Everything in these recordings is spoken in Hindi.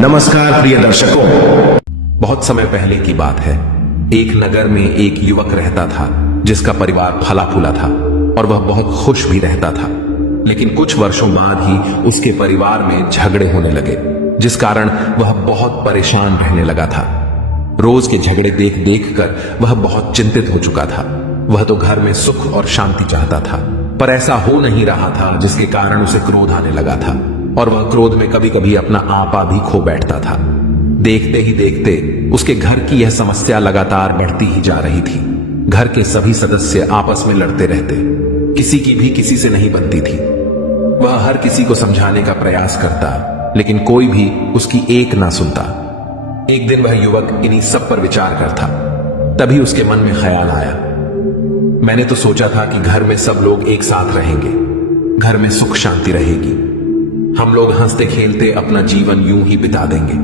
नमस्कार प्रिय दर्शकों। बहुत समय पहले की बात है। एक नगर में एक युवक रहता था जिसका परिवार फला फूला था और वह बहुत खुश भी रहता था। लेकिन कुछ वर्षों बाद ही उसके परिवार में झगड़े होने लगे, जिस कारण वह बहुत परेशान रहने लगा था। रोज के झगड़े देख देख कर वह बहुत चिंतित हो चुका था। वह तो घर में सुख और शांति चाहता था, पर ऐसा हो नहीं रहा था, जिसके कारण उसे क्रोध आने लगा था और वह क्रोध में कभी कभी अपना आपा भी खो बैठता था। देखते ही देखते उसके घर की यह समस्या लगातार बढ़ती ही जा रही थी। घर के सभी सदस्य आपस में लड़ते रहते, किसी की भी किसी से नहीं बनती थी। वह हर किसी को समझाने का प्रयास करता, लेकिन कोई भी उसकी एक ना सुनता। एक दिन वह युवक इन्हीं सब पर विचार करता। तभी उसके मन में ख्याल आया, मैंने तो सोचा था कि घर में सब लोग एक साथ रहेंगे, घर में सुख शांति रहेगी, हम लोग हंसते खेलते अपना जीवन यूं ही बिता देंगे।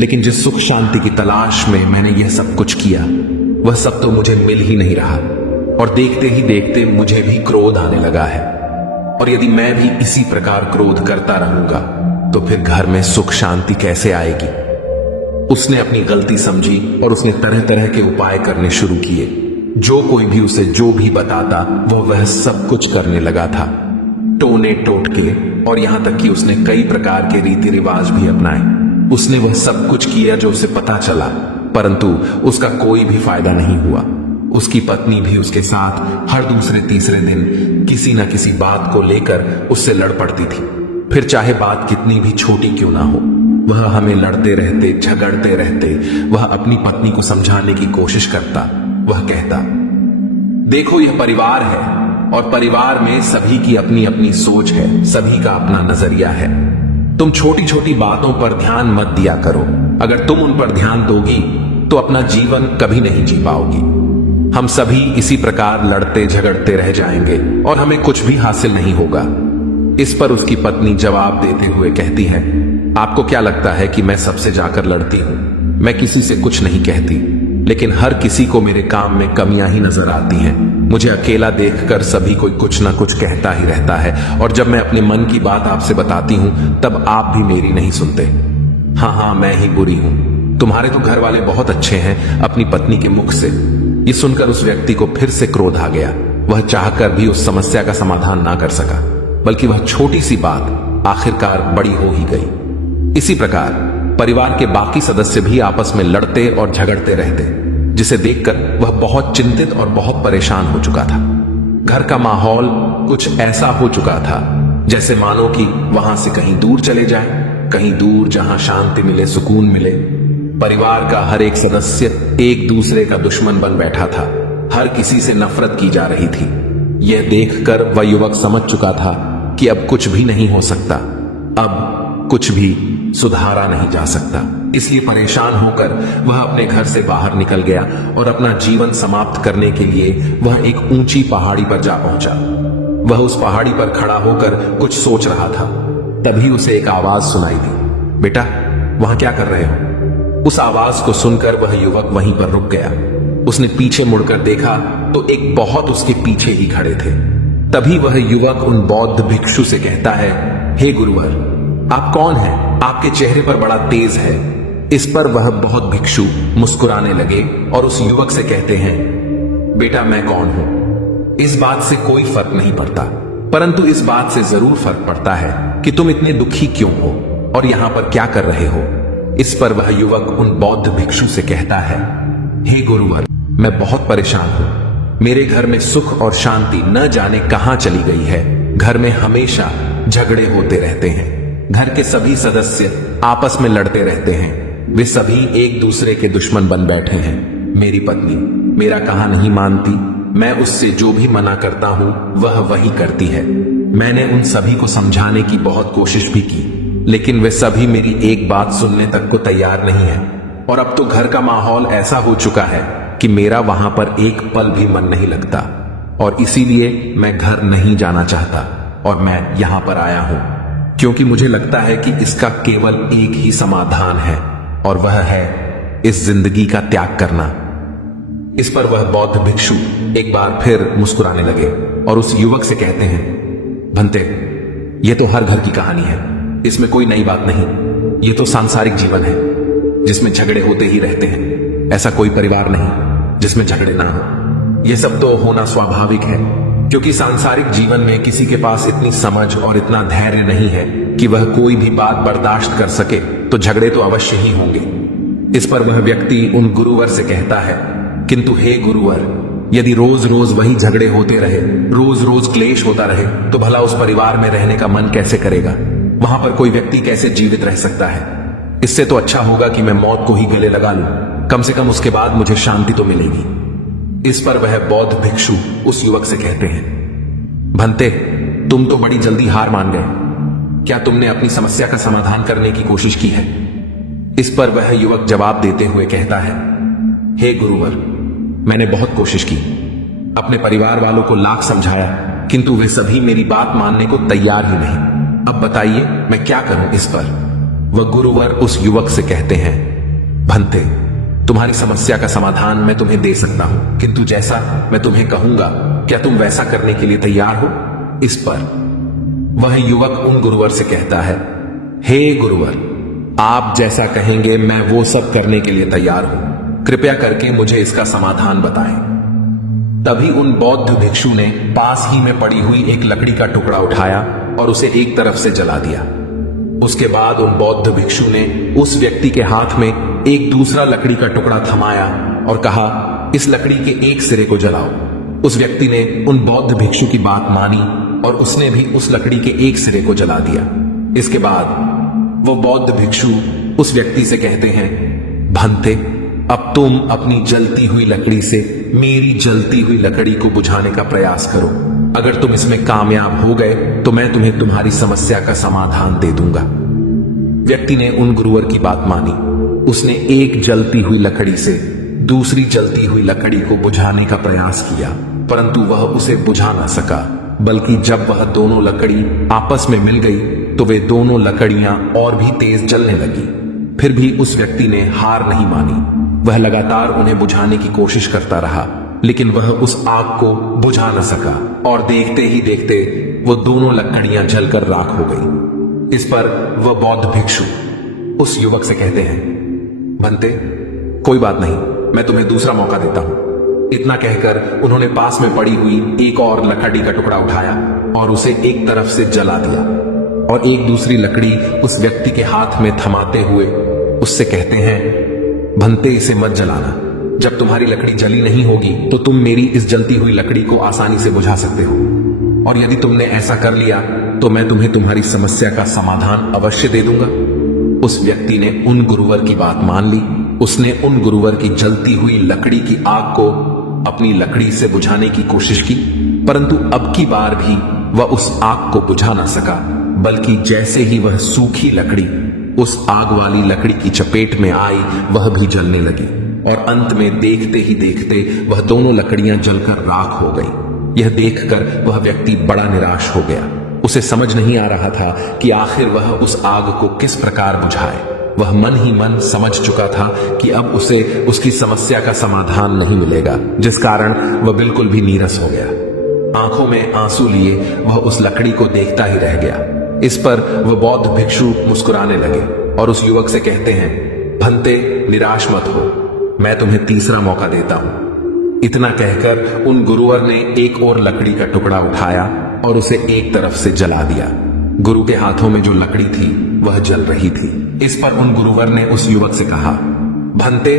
लेकिन जिस सुख शांति की तलाश में मैंने यह सब कुछ किया, वह सब तो मुझे मिल ही नहीं रहा और देखते ही देखते मुझे भी क्रोध आने लगा है। और यदि मैं भी इसी प्रकार क्रोध करता रहूंगा तो फिर घर में सुख शांति कैसे आएगी। उसने अपनी गलती समझी और उसने तरह तरह के उपाय करने शुरू किए। जो कोई भी उसे जो भी बताता वह सब कुछ करने लगा था, टोने टोटके, और यहां तक कि उसने कई प्रकार के रीति रिवाज भी अपनाए। उसने वह सब कुछ किया जो उसे पता चला, परंतु उसका कोई भी फायदा नहीं हुआ। उसकी पत्नी भी उसके साथ हर दूसरे तीसरे दिन किसी न किसी बात को लेकर उससे लड़ पड़ती थी। फिर चाहे बात कितनी भी छोटी क्यों ना हो, वह हमें लड़ते रहते, झगड़ते रहते। वह अपनी पत्नी को समझाने की कोशिश करता। वह कहता, देखो यह परिवार है और परिवार में सभी की अपनी अपनी सोच है, सभी का अपना नजरिया है। तुम छोटी छोटी बातों पर ध्यान मत दिया करो। अगर तुम उन पर ध्यान दोगी तो अपना जीवन कभी नहीं जी पाओगी। हम सभी इसी प्रकार लड़ते झगड़ते रह जाएंगे और हमें कुछ भी हासिल नहीं होगा। इस पर उसकी पत्नी जवाब देते हुए कहती है, आपको क्या लगता है कि मैं सबसे जाकर लड़ती हूं? मैं किसी से कुछ नहीं कहती, लेकिन हर किसी को मेरे काम में कमियां ही नजर आती हैं। मुझे अकेला देखकर सभी कोई कुछ ना कुछ कहता ही रहता है, और जब मैं अपने मन की बात आपसे बताती हूं तब आप भी मेरी नहीं सुनते। हाँ, मैं ही बुरी हूं। तुम्हारे तो घर वाले बहुत अच्छे हैं। अपनी पत्नी के मुख से ये सुनकर उस व्यक्ति को फिर से क्रोध आ गया। वह चाहकर भी उस समस्या का समाधान ना कर सका, बल्कि वह छोटी सी बात आखिरकार बड़ी हो ही गई। इसी प्रकार परिवार के बाकी सदस्य भी आपस में लड़ते और झगड़ते रहते, जिसे देखकर वह बहुत चिंतित और बहुत परेशान हो चुका था। घर का माहौल कुछ ऐसा हो चुका था जैसे मानो कि वहां से कहीं दूर चले जाएं, कहीं दूर जहां शांति मिले, सुकून मिले। परिवार का हर एक सदस्य एक दूसरे का दुश्मन बन बैठा था। हर किसी से नफरत की जा रही थी। यह देखकर वह युवक समझ चुका था कि अब कुछ भी नहीं हो सकता, अब कुछ भी सुधारा नहीं जा सकता। इसलिए परेशान होकर वह अपने घर से बाहर निकल गया और अपना जीवन समाप्त करने के लिए वह एक ऊंची पहाड़ी पर जा पहुंचा। वह उस पहाड़ी पर खड़ा होकर कुछ सोच रहा था। तभी उसे एक आवाज सुनाई दी, बेटा वहां क्या कर रहे हो? उस आवाज को सुनकर वह युवक वहीं पर रुक गया। उसने पीछे मुड़कर देखा तो एक बहुत उसके पीछे ही खड़े थे। तभी वह युवक उन बौद्ध भिक्षु से कहता है, हे गुरुवर, आप कौन हैं? आपके चेहरे पर बड़ा तेज है। इस पर वह बहुत भिक्षु मुस्कुराने लगे और उस युवक से कहते हैं, बेटा मैं कौन हूं इस बात से कोई फर्क नहीं पड़ता, परंतु इस बात से जरूर फर्क पड़ता है कि तुम इतने दुखी क्यों हो और यहां पर क्या कर रहे हो। इस पर वह युवक उन बौद्ध भिक्षु से कहता है, हे गुरुवर, मैं बहुत परेशान हूं। मेरे घर में सुख और शांति न जाने कहां चली गई है। घर में हमेशा झगड़े होते रहते हैं। घर के सभी सदस्य आपस में लड़ते रहते हैं। वे सभी एक दूसरे के दुश्मन बन बैठे हैं। मेरी पत्नी मेरा कहा नहीं मानती। मैं उससे जो भी मना करता हूं वह वही करती है। मैंने उन सभी को समझाने की बहुत कोशिश भी की, लेकिन वे सभी मेरी एक बात सुनने तक को तैयार नहीं है। और अब तो घर का माहौल ऐसा हो चुका है कि मेरा वहां पर एक पल भी मन नहीं लगता, और इसीलिए मैं घर नहीं जाना चाहता और मैं यहां पर आया हूं, क्योंकि मुझे लगता है कि इसका केवल एक ही समाधान है, और वह है इस जिंदगी का त्याग करना। इस पर वह बौद्ध भिक्षु एक बार फिर मुस्कुराने लगे और उस युवक से कहते हैं, भंते, यह तो हर घर की कहानी है, इसमें कोई नई बात नहीं। ये तो सांसारिक जीवन है जिसमें झगड़े होते ही रहते हैं। ऐसा कोई परिवार नहीं जिसमें झगड़े ना हो। यह सब तो होना स्वाभाविक है, क्योंकि सांसारिक जीवन में किसी के पास इतनी समझ और इतना धैर्य नहीं है कि वह कोई भी बात बर्दाश्त कर सके, तो झगड़े तो अवश्य ही होंगे। इस पर वह व्यक्ति उन गुरुवर से कहता है, किंतु हे गुरुवर, यदि रोज रोज वही झगड़े होते रहे, रोज रोज क्लेश होता रहे, तो भला उस परिवार में रहने का मन कैसे करेगा? वहां पर कोई व्यक्ति कैसे जीवित रह सकता है? इससे तो अच्छा होगा कि मैं मौत को ही गले लगा लूं, कम से कम उसके बाद मुझे शांति तो मिलेगी। इस पर वह बौद्ध भिक्षु उस युवक से कहते हैं, भंते, तुम तो बड़ी जल्दी हार मान गए। क्या तुमने अपनी समस्या का समाधान करने की कोशिश की है? इस पर वह युवक जवाब देते हुए कहता है, हे गुरुवर, मैंने बहुत कोशिश की, अपने परिवार वालों को लाख समझाया, किंतु वे सभी मेरी बात मानने को तैयार ही नहीं। अब बताइए मैं क्या करूं? इस पर वह गुरुवर उस युवक से कहते हैं, भंते, तुम्हारी समस्या का समाधान मैं तुम्हें दे सकता हूं, किंतु जैसा मैं तुम्हें कहूंगा क्या तुम वैसा करने के लिए तैयार हो? इस पर वह युवक उन गुरुवर से कहता है, हे गुरुवर, आप जैसा कहेंगे मैं वो सब करने के लिए तैयार हूं, कृपया करके मुझे इसका समाधान बताएं। तभी उन बौद्ध भिक्षु ने पास ही में पड़ी हुई एक लकड़ी का टुकड़ा उठाया और उसे एक तरफ से जला दिया। उसके बाद उन बौद्ध भिक्षु ने उस व्यक्ति के हाथ में एक दूसरा लकड़ी का टुकड़ा थमाया और कहा, इस लकड़ी के एक सिरे को जलाओ। उस व्यक्ति ने उन बौद्ध भिक्षु की बात मानी और उसने भी उस लकड़ी के एक सिरे को जला दिया। इसके बाद वो बौद्ध भिक्षु उस व्यक्ति से कहते हैं, भंते, अब तुम अपनी जलती हुई लकड़ी से मेरी जलती हुई लकड़ी को बुझाने का प्रयास करो। अगर तुम इसमें कामयाब हो गए तो मैं तुम्हें तुम्हारी समस्या का समाधान दे दूंगा। व्यक्ति ने उन गुरुवर की बात मानी। उसने एक जलती हुई लकड़ी से दूसरी जलती हुई लकड़ी को बुझाने का प्रयास किया, परंतु वह उसे बुझा ना सका, बल्कि जब वह दोनों लकड़ी आपस में मिल गई तो वे दोनों लकड़ियां और भी तेज जलने लगी। फिर भी उस व्यक्ति ने हार नहीं मानी। वह लगातार उन्हें बुझाने की कोशिश करता रहा, लेकिन वह उस आग को बुझा न सका और देखते ही देखते वो दोनों लकड़ियां जलकर राख हो गई। इस पर वह बौद्ध भिक्षु उस युवक से कहते हैं, भंते, कोई बात नहीं, मैं तुम्हें दूसरा मौका देता हूं। इतना कहकर उन्होंने पास में पड़ी हुई एक और लकड़ी का टुकड़ा उठाया और उसे एक तरफ से जला दिया और एक दूसरी लकड़ी उस व्यक्ति के हाथ में थमाते हुए उससे कहते हैं, भंते, इसे मत जलाना। जब तुम्हारी लकड़ी जली नहीं होगी तो तुम मेरी इस जलती हुई लकड़ी को आसानी से बुझा सकते हो, और यदि तुमने ऐसा कर लिया तो मैं तुम्हें तुम्हारी समस्या का समाधान अवश्य दे दूंगा। उस व्यक्ति ने उन गुरुवर की बात मान ली। उसने उन गुरुवर की जलती हुई लकड़ी की आग को अपनी लकड़ी से बुझाने की कोशिश की, परंतु अब की बार भी वह उस आग को बुझा ना सका, बल्कि जैसे ही वह सूखी लकड़ी उस आग वाली लकड़ी की चपेट में आई, वह भी जलने लगी और अंत में देखते ही देखते वह दोनों लकड़ियां जलकर राख हो गई। यह देखकर वह व्यक्ति बड़ा निराश हो गया। उसे समझ नहीं आ रहा था कि आखिर वह उस आग को किस प्रकार बुझाए। वह मन ही मन समझ चुका था कि अब उसे उसकी समस्या का समाधान नहीं मिलेगा, जिस कारण वह बिल्कुल भी नीरस हो गया। आंखों में आंसू लिए वह उस लकड़ी को देखता ही रह गया। इस पर वह बौद्ध भिक्षु मुस्कुराने लगे और उस युवक से कहते हैं, भंते, निराश मत हो, मैं तुम्हें तीसरा मौका देता हूं। इतना कहकर उन गुरुवर ने एक और लकड़ी का टुकड़ा उठाया और उसे एक तरफ से जला दिया। गुरु के हाथों में जो लकड़ी थी वह जल रही थी। इस पर उन गुरुवर ने उस युवक से कहा, भंते,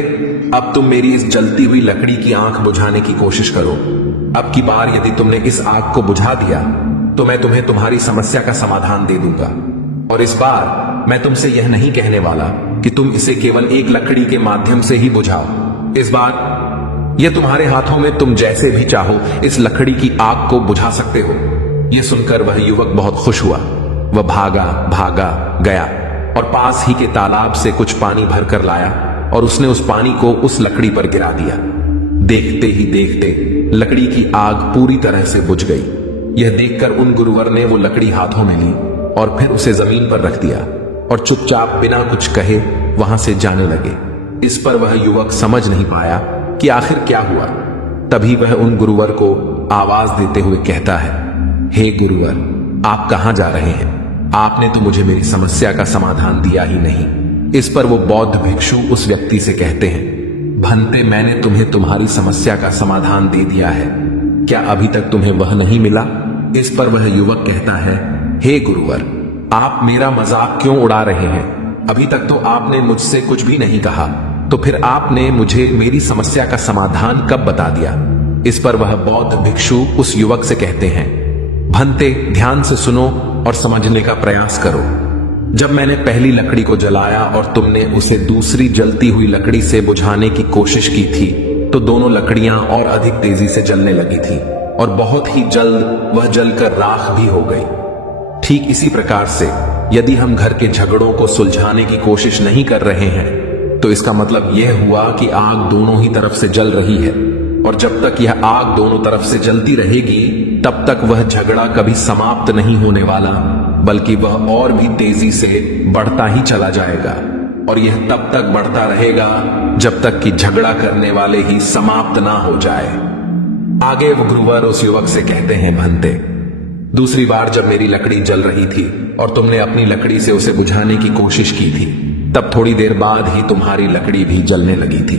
अब तुम मेरी इस जलती हुई लकड़ी की आंख बुझाने की कोशिश करो। अब की बार यदि तुमने इस आग को बुझा दिया तो मैं तुम्हें तुम्हारी समस्या का समाधान दे दूंगा। और इस बार मैं तुमसे यह नहीं कहने वाला कि तुम इसे केवल एक लकड़ी के माध्यम से ही बुझाओ। इस बार यह तुम्हारे हाथों में, तुम जैसे भी चाहो इस लकड़ी की आग को बुझा सकते हो। यह सुनकर वह युवक बहुत खुश हुआ। वह भागा गया और पास ही के तालाब से कुछ पानी भरकर लाया और उसने उस पानी को उस लकड़ी पर गिरा दिया। देखते ही देखते लकड़ी की आग पूरी तरह से बुझ गई। यह देखकर उन गुरुवर ने वो लकड़ी हाथों में ली और फिर उसे जमीन पर रख दिया और चुपचाप बिना कुछ कहे वहां से जाने लगे। इस पर वह युवक समझ नहीं पाया कि आखिर क्या हुआ। तभी वह उन गुरुवर को आवाज देते हुए कहता है, हे गुरुवर, आप कहां जा रहे हैं? आपने तो मुझे मेरी समस्या का समाधान दिया ही नहीं। इस पर वो बौद्ध भिक्षु उस व्यक्ति से कहते हैं, भंते, मैंने तुम्हें तुम्हारी समस्या का समाधान दे दिया है, क्या अभी तक तुम्हें वह नहीं मिला? इस पर वह युवक कहता है, हे गुरुवर, आप मेरा मजाक क्यों उड़ा रहे हैं? अभी तक तो आपने मुझसे कुछ भी नहीं कहा, तो फिर आपने मुझे मेरी समस्या का समाधान कब बता दिया? इस पर वह बौद्ध भिक्षु उस युवक से कहते हैं, भंते, ध्यान से सुनो और समझने का प्रयास करो। जब मैंने पहली लकड़ी को जलाया और तुमने उसे दूसरी जलती हुई लकड़ी से बुझाने की कोशिश की थी, तो दोनों लकड़ियां और अधिक तेजी से जलने लगी थी और बहुत ही जल्द वह जलकर राख भी हो गई। ठीक इसी प्रकार से यदि हम घर के झगड़ों को सुलझाने की कोशिश नहीं कर रहे हैं, तो इसका मतलब यह हुआ कि आग दोनों ही तरफ से जल रही है, और जब तक यह आग दोनों तरफ से जलती रहेगी, तब तक वह झगड़ा कभी समाप्त नहीं होने वाला, बल्कि वह और भी तेजी से बढ़ता ही चला जाएगा। और यह तब तक बढ़ता रहेगा जब तक कि झगड़ा करने वाले ही समाप्त ना हो जाए। आगे वो गुरुवर उस युवक से कहते हैं, भंते, दूसरी बार जब मेरी लकड़ी जल रही थी और तुमने अपनी लकड़ी से उसे बुझाने की कोशिश की थी, तब थोड़ी देर बाद ही तुम्हारी लकड़ी भी जलने लगी थी।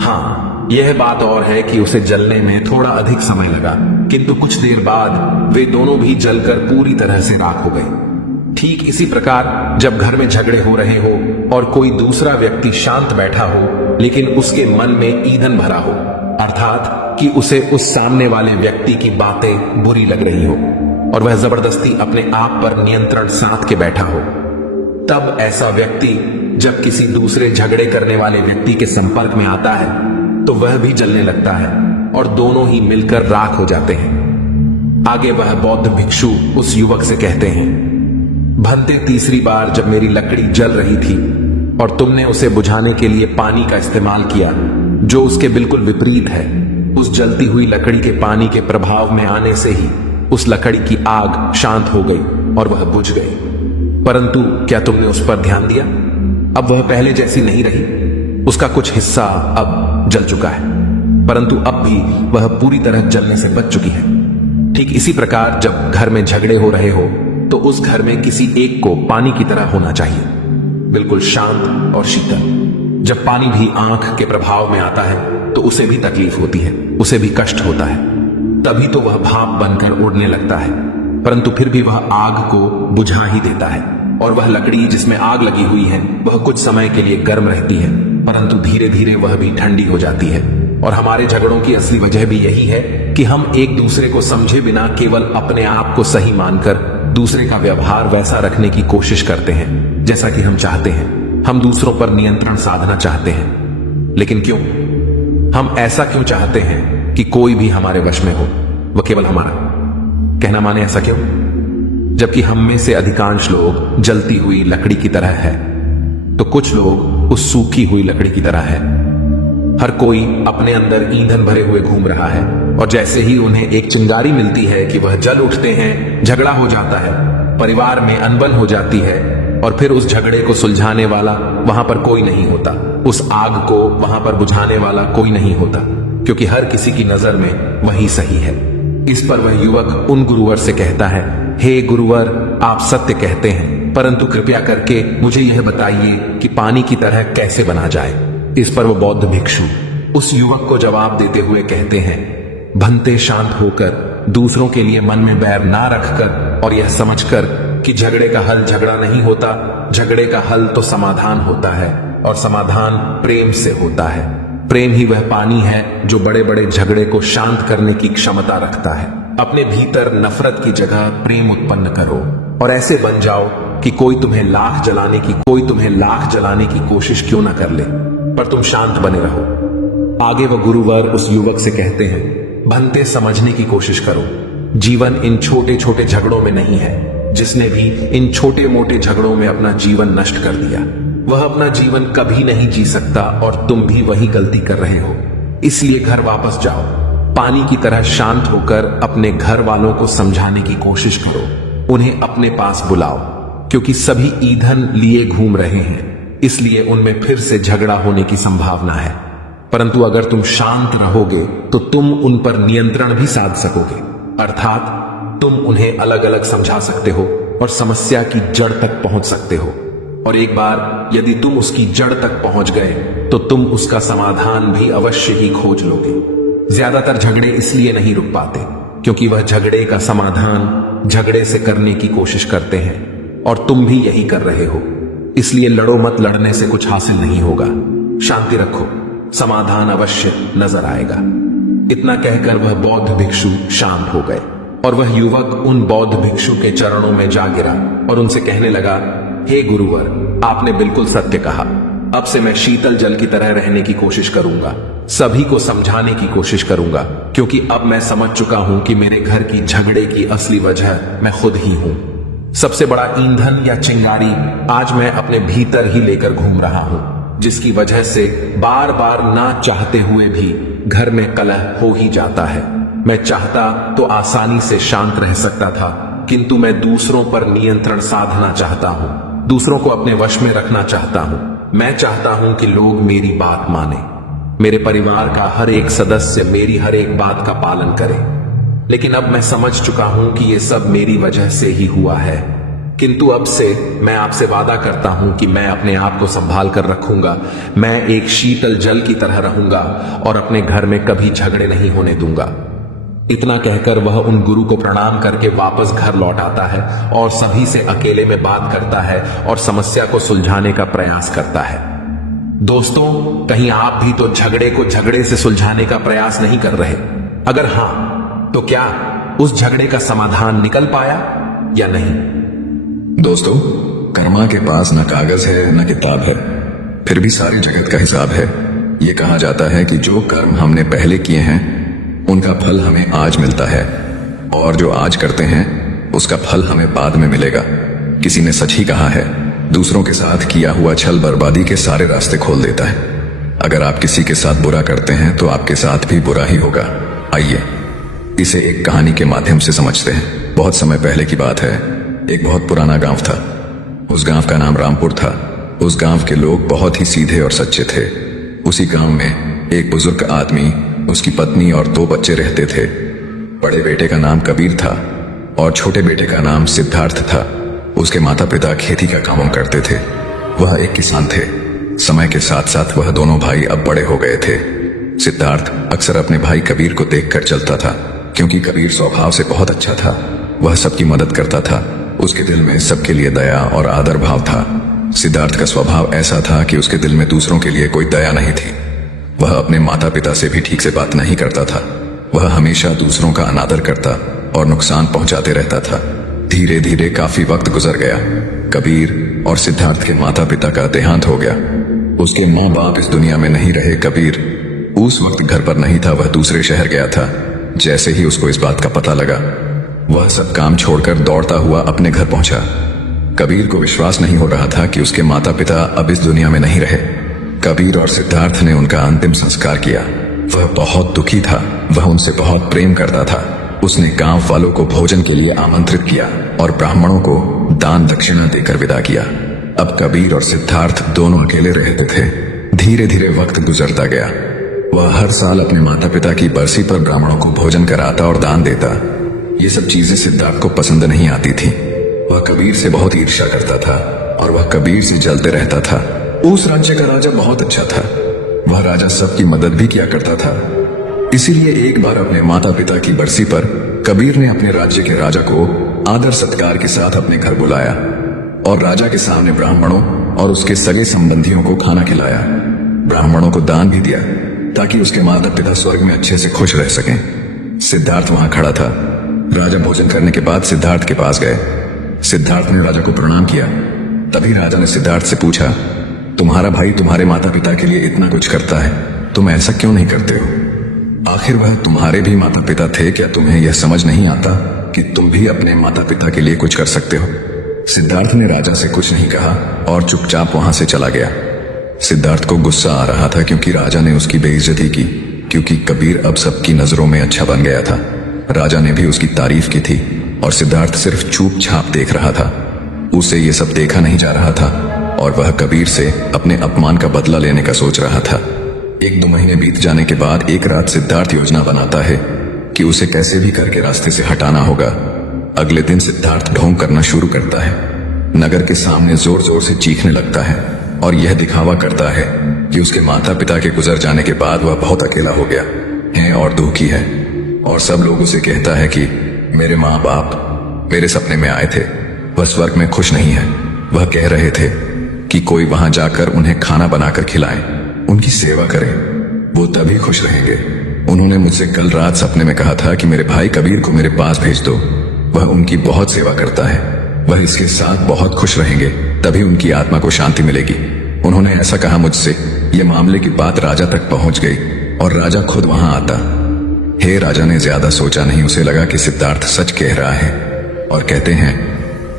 हाँ, यह बात और है कि उसे जलने में थोड़ा अधिक समय लगा, किंतु कुछ देर बाद वे दोनों भी जलकर पूरी तरह से राख हो गए। ठीक इसी प्रकार जब घर में झगड़े हो रहे हो और कोई दूसरा व्यक्ति शांत बैठा हो, लेकिन उसके मन में ईंधन भरा हो, अर्थात कि उसे उस सामने वाले व्यक्ति की बातें बुरी लग रही हो और वह जबरदस्ती अपने आप पर नियंत्रण साध के बैठा हो, तब ऐसा व्यक्ति जब किसी दूसरे झगड़े करने वाले व्यक्ति के संपर्क में आता है, तो वह भी जलने लगता है और दोनों ही मिलकर राख हो जाते हैं। आगे वह बौद्ध भिक्षु उस युवक से कहते हैं, भंते, तीसरी बार जब मेरी लकड़ी जल रही थी और तुमने उसे बुझाने के लिए पानी का इस्तेमाल किया, जो उसके बिल्कुल विपरीत है, उस जलती हुई लकड़ी के पानी के प्रभाव में आने से ही उस लकड़ी की आग शांत हो गई और वह बुझ गई। परंतु क्या तुमने उस पर ध्यान दिया? अब वह पहले जैसी नहीं रही, उसका कुछ हिस्सा अब जल चुका है, परंतु अब भी वह पूरी तरह जलने से बच चुकी है। ठीक इसी प्रकार जब घर में झगड़े हो रहे हो, तो उस घर में किसी एक को पानी की तरह होना चाहिए, बिल्कुल शांत और शीतल। जब पानी भी आंख के प्रभाव में आता है, तो उसे भी तकलीफ होती है, उसे भी कष्ट होता है, तभी तो वह भाप बनकर उड़ने लगता है, परंतु फिर भी वह आग को बुझा ही देता है। और वह लकड़ी जिसमें आग लगी हुई है, वह कुछ समय के लिए गर्म रहती है, परंतु धीरे धीरे वह भी ठंडी हो जाती है। और हमारे झगड़ों की असली वजह भी यही है कि हम एक दूसरे को समझे बिना केवल अपने आप को सही मानकर दूसरे का व्यवहार वैसा रखने की कोशिश करते हैं जैसा कि हम चाहते हैं। हम दूसरों पर नियंत्रण साधना चाहते हैं, लेकिन क्यों? हम ऐसा क्यों चाहते हैं कि कोई भी हमारे वश में हो, वह केवल हमारा? कहना माने ऐसा क्यों? जबकि हम में से अधिकांश लोग जलती हुई लकड़ी की तरह है, तो कुछ लोग उस सूखी हुई लकड़ी की तरह है। हर कोई अपने अंदर ईंधन भरे हुए घूम रहा है, और जैसे ही उन्हें एक चिंगारी मिलती है कि वह जल उठते हैं, झगड़ा हो जाता है, परिवार में अनबन हो जाती है, और फिर उस झगड़े को सुलझाने वाला वहां पर कोई नहीं होता, उस आग को वहां पर बुझाने वाला कोई नहीं होता, क्योंकि हर किसी की नजर में वही सही है। इस पर वह युवक उन गुरुवर से कहता है, हे गुरुवर, आप सत्य कहते हैं, परंतु कृपया करके मुझे यह बताइए कि पानी की तरह कैसे बना जाए। इस पर वो बौद्ध भिक्षु उस युवक को जवाब देते हुए कहते हैं, भंते, शांत होकर, दूसरों के लिए मन में बैर ना रखकर और यह समझकर कि झगड़े का हल झगड़ा नहीं होता, झगड़े का हल तो समाधान होता है, और समाधान प्रेम से होता है। प्रेम ही वह पानी है जो बड़े बड़े झगड़े को शांत करने की क्षमता रखता है। अपने भीतर नफरत की जगह प्रेम उत्पन्न करो और ऐसे बन जाओ कि कोई तुम्हें लाख जलाने की कोशिश क्यों ना कर ले, पर तुम शांत बने रहो। आगे वह गुरुवर उस युवक से कहते हैं, भंते, समझने की कोशिश करो, जीवन इन छोटे छोटे झगड़ों में नहीं है। जिसने भी इन छोटे मोटे झगड़ों में अपना जीवन नष्ट कर दिया, वह अपना जीवन कभी नहीं जी सकता, और तुम भी वही गलती कर रहे हो। इसलिए घर वापस जाओ, पानी की तरह शांत होकर अपने घर वालों को समझाने की कोशिश करो, उन्हें अपने पास बुलाओ, क्योंकि सभी ईंधन लिए घूम रहे हैं, इसलिए उनमें फिर से झगड़ा होने की संभावना है। परंतु अगर तुम शांत रहोगे तो तुम उन पर नियंत्रण भी साध सकोगे, अर्थात तुम उन्हें अलग अलग समझा सकते हो और समस्या की जड़ तक पहुंच सकते हो। और एक बार यदि तुम उसकी जड़ तक पहुंच गए तो तुम उसका समाधान भी अवश्य ही खोज लोगे। ज्यादातर झगड़े इसलिए नहीं रुक पाते क्योंकि वह झगड़े का समाधान झगड़े से करने की कोशिश करते हैं, और तुम भी यही कर रहे हो। इसलिए लड़ो मत, लड़ने से कुछ हासिल नहीं होगा। शांति रखो, समाधान अवश्य नजर आएगा। इतना कहकर वह बौद्ध भिक्षु शांत हो गए और वह युवक उन बौद्ध भिक्षु के चरणों में जा गिरा और उनसे कहने लगा, हे गुरुवर, आपने बिल्कुल सत्य कहा। अब से मैं शीतल जल की तरह रहने की कोशिश करूंगा, सभी को समझाने की कोशिश करूंगा, क्योंकि अब मैं समझ चुका हूं कि मेरे घर की झगड़े की असली वजह मैं खुद ही हूं। सबसे बड़ा ईंधन या चिंगारी आज मैं अपने भीतर ही लेकर घूम रहा हूं, जिसकी वजह से बार बार ना चाहते हुए भी घर में कलह हो ही जाता है। मैं चाहता तो आसानी से शांत रह सकता था, किंतु मैं दूसरों पर नियंत्रण साधना चाहता हूं, दूसरों को अपने वश में रखना चाहता हूं। मैं चाहता हूं कि लोग मेरी बात माने, मेरे परिवार का हर एक सदस्य मेरी हर एक बात का पालन करे। लेकिन अब मैं समझ चुका हूं कि यह सब मेरी वजह से ही हुआ है, किंतु अब से मैं आपसे वादा करता हूं कि मैं अपने आप को संभाल कर रखूंगा। मैं एक शीतल जल की तरह रहूंगा और अपने घर में कभी झगड़े नहीं होने दूंगा। इतना कहकर वह उन गुरु को प्रणाम करके वापस घर लौट आता है और सभी से अकेले में बात करता है और समस्या को सुलझाने का प्रयास करता है। दोस्तों, कहीं आप भी तो झगड़े को झगड़े से सुलझाने का प्रयास नहीं कर रहे? अगर हां, तो क्या उस झगड़े का समाधान निकल पाया या नहीं? दोस्तों, कर्मा के पास न कागज है न किताब है, फिर भी सारी जगत का हिसाब है। ये कहा जाता है कि जो कर्म हमने पहले किए हैं उनका फल हमें आज मिलता है, और जो आज करते हैं उसका फल हमें बाद में मिलेगा। किसी ने सच ही कहा है, दूसरों के साथ किया हुआ छल बर्बादी के सारे रास्ते खोल देता है। अगर आप किसी के साथ बुरा करते हैं तो आपके साथ भी बुरा ही होगा। आइए इसे एक कहानी के माध्यम से समझते हैं। बहुत समय पहले की बात है, एक बहुत पुराना गांव था। उस गांव का नाम रामपुर था। उस गांव के लोग बहुत ही सीधे और सच्चे थे। उसी गांव में एक बुजुर्ग आदमी, उसकी पत्नी और 2 बच्चे रहते थे। बड़े बेटे का नाम कबीर था और छोटे बेटे का नाम सिद्धार्थ था। उसके माता पिता खेती का काम करते थे। वह एक किसान थे। समय के साथ साथ वह दोनों भाई अब बड़े हो गए थे। सिद्धार्थ अक्सर अपने भाई कबीर को देखकर चलता था, क्योंकि कबीर स्वभाव से बहुत अच्छा था। वह सबकी मदद करता था। उसके दिल में सबके लिए दया और आदर भाव था। सिद्धार्थ का स्वभाव ऐसा था कि उसके दिल में दूसरों के लिए कोई दया नहीं थी। वह अपने माता पिता से भी ठीक से बात नहीं करता था। वह हमेशा दूसरों का अनादर करता और नुकसान पहुंचाते रहता था। धीरे धीरे काफी वक्त गुजर गया। कबीर और सिद्धार्थ के माता पिता का देहांत हो गया। उसके माँ बाप इस दुनिया में नहीं रहे। कबीर उस वक्त घर पर नहीं था, वह दूसरे शहर गया था। जैसे ही उसको इस बात का पता लगा, वह सब काम छोड़कर दौड़ता हुआ अपने घर पहुंचा। कबीर को विश्वास नहीं हो रहा था कि उसके माता पिता अब इस दुनिया में नहीं रहे। कबीर और सिद्धार्थ ने उनका अंतिम संस्कार किया। वह बहुत दुखी था। वह उनसे बहुत प्रेम करता था। उसने गांव वालों को भोजन के लिए आमंत्रित किया और ब्राह्मणों को दान दक्षिणा देकर विदा किया। अब कबीर और सिद्धार्थ दोनों अकेले रहते थे। धीरे धीरे वक्त गुजरता गया। वह हर साल अपने माता पिता की बरसी पर ब्राह्मणों को भोजन कराता और दान देता। ये सब चीजें सिद्धार्थ को पसंद नहीं आती थी। वह कबीर से बहुत ईर्ष्या करता था और वह कबीर से जलते रहता था। उस राज्य का राजा बहुत अच्छा था। वह राजा सबकी मदद भी किया करता था। इसीलिए एक बार अपने माता पिता की बरसी पर कबीर ने अपने राज्य के राजा को आदर सत्कार के साथ अपने घर बुलाया और राजा के सामने ब्राह्मणों और उसके सगे संबंधियों को खाना खिलाया। ब्राह्मणों को दान भी दिया ताकि उसके माता पिता स्वर्ग में अच्छे से खुश रह सकें। सिद्धार्थ वहां खड़ा था। राजा भोजन करने के बाद सिद्धार्थ के पास गए। सिद्धार्थ ने राजा को प्रणाम किया। तभी राजा ने सिद्धार्थ से पूछा, तुम्हारा भाई तुम्हारे माता पिता के लिए इतना कुछ करता है, तुम ऐसा क्यों नहीं करते हो? आखिर वह तुम्हारे भी माता पिता थे। क्या तुम्हें यह समझ नहीं आता कि तुम भी अपने माता पिता के लिए कुछ कर सकते हो? सिद्धार्थ ने राजा से कुछ नहीं कहा और चुपचाप वहां से चला गया। सिद्धार्थ को गुस्सा आ रहा था क्योंकि राजा ने उसकी बेइज्जती की, क्योंकि कबीर अब सबकी नजरों में अच्छा बन गया था। राजा ने भी उसकी तारीफ की थी और सिद्धार्थ सिर्फ चुपचाप देख रहा था। उसे ये सब देखा नहीं जा रहा था और वह कबीर से अपने अपमान का बदला लेने का सोच रहा था। 1-2 महीने बीत जाने के बाद एक रात सिद्धार्थ योजना बनाता है कि उसे कैसे भी करके रास्ते से हटाना होगा। अगले दिन सिद्धार्थ ढोंग करना शुरू करता है। नगर के सामने जोर जोर से चीखने लगता है, और यह दिखावा करता है कि उसके माता पिता के गुजर जाने के बाद वह बहुत अकेला हो गया है और दुखी है, और सब लोग उसे कहता है कि मेरे माँ बाप मेरे सपने में आए थे, वह स्वर्ग में खुश नहीं है। वह कह रहे थे कि कोई वहां जाकर उन्हें खाना बनाकर खिलाए, उनकी सेवा करे, वो तभी खुश रहेंगे। उन्होंने मुझसे कल रात सपने में कहा था कि मेरे भाई कबीर को मेरे पास भेज दो, वह उनकी बहुत सेवा करता है, वह इसके साथ बहुत खुश रहेंगे, तभी उनकी आत्मा को शांति मिलेगी। उन्होंने ऐसा कहा मुझसे। ये मामले की बात राजा तक पहुंच गई और राजा खुद वहां आता। हे राजा ने ज्यादा सोचा नहीं, उसे लगा कि सिद्धार्थ सच कह रहा है, और कहते हैं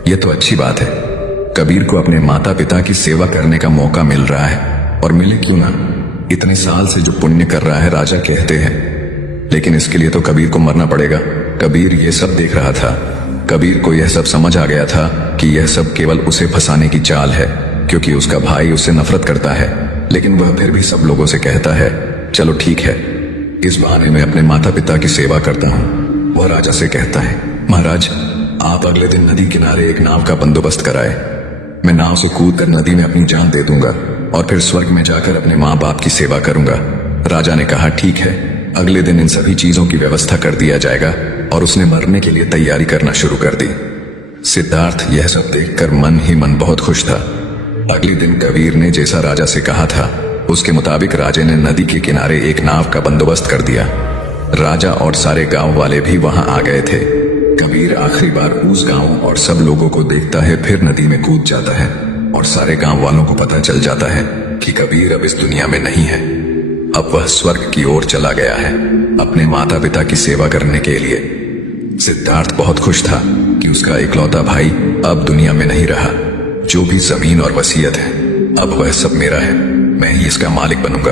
ये तो अच्छी बात है, कबीर को अपने माता पिता की सेवा करने का मौका मिल रहा है, और मिले क्यों ना, इतने साल से जो पुण्य कर रहा है, राजा कहते हैं। लेकिन इसके लिए तो कबीर को मरना पड़ेगा। कबीर ये सब देख रहा था। कबीर को यह सब समझ आ गया था कि यह सब केवल उसे फंसाने की चाल है, क्योंकि उसका भाई उससे नफरत करता है। लेकिन वह फिर भी सब लोगों से कहता है चलो ठीक है, इस बहाने में अपने माता पिता की सेवा करता हूँ। वह राजा से कहता है महाराज, आप अगले दिन नदी किनारे एक नाव का बंदोबस्त कराए, मैं नाव से कूद कर नदी में अपनी जान दे दूंगा और फिर स्वर्ग में जाकर अपने माँ बाप की सेवा करूंगा। राजा ने कहा ठीक है, अगले दिन इन सभी चीजों की व्यवस्था कर दिया जाएगा, और उसने मरने के लिए तैयारी करना शुरू कर दी। सिद्धार्थ यह सब देखकर मन ही मन बहुत खुश था। अगले दिन कबीर ने जैसा राजा से कहा था उसके मुताबिक राजे ने नदी के किनारे एक नाव का बंदोबस्त कर दिया। राजा और सारे गांव वाले भी वहां आ गए थे। कबीर आखिरी बार उस गांव और सब लोगों को देखता है, फिर नदी में कूद जाता है, और सारे गांव वालों को पता चल जाता है कि कबीर अब इस दुनिया में नहीं है। अब वह स्वर्ग की ओर चला गया है अपने माता पिता की सेवा करने के लिए। सिद्धार्थ बहुत खुश था कि उसका इकलौता भाई अब दुनिया में नहीं रहा। जो भी जमीन और वसीयत है अब वह सब मेरा है, मैं ही इसका मालिक बनूंगा।